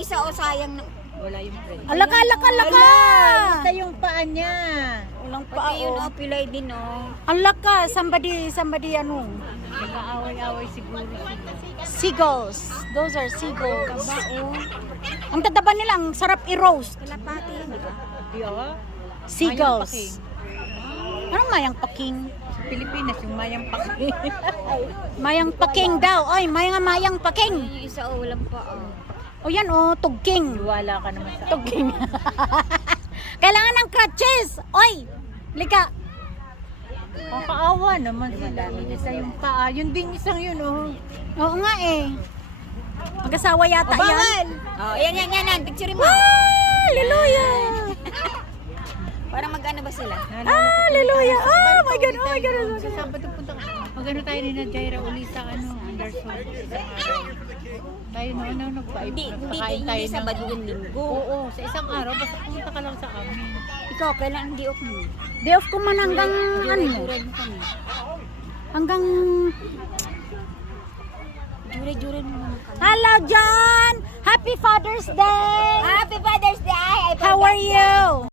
isa o sayang na. Wala yung friend. Alaka. Basta yung paa niya. Walang pa yun o, pilay din o. Alaka, somebody ano. Nag-aaway-aaway siguro sila. Seagulls. Those are seagulls. Taba o. Ang tataba nila, ang sarap i-roast. Kalapati yun, di ba? Di ba? Seagulls. Anong mayang paking? Sa Pilipinas, yung mayang paking. Mayang paking daw. Oy, mayang paking. Yung isa o, walang pa o. O yan o, tugking. Wala ka naman sa Tugking. Kailangan ng crutches. Oy, lika. Kakaawa naman sila. Isa yung paa. Yun din isang yun, oh. Oo nga eh. Mag-asawa yata yan. Oh, yan. Picture mo. Hallelujah. Parang mag-ano ba sila? Hallelujah. Oh my God. Sa Sabado punta ka. Magano tayo ni Jaira uli sa Anderson. Tayo noon Hindi Sabado yung Linggo. Oo, sa isang araw basta pumunta ka lang sa amin. Ikaw, kailan ang di-off mo? Day off ko man hanggang ano? Juray mo kami. Hanggang Juray mo naman kami. Hello John. Happy Father's Day. Happy Father's Day! How are you?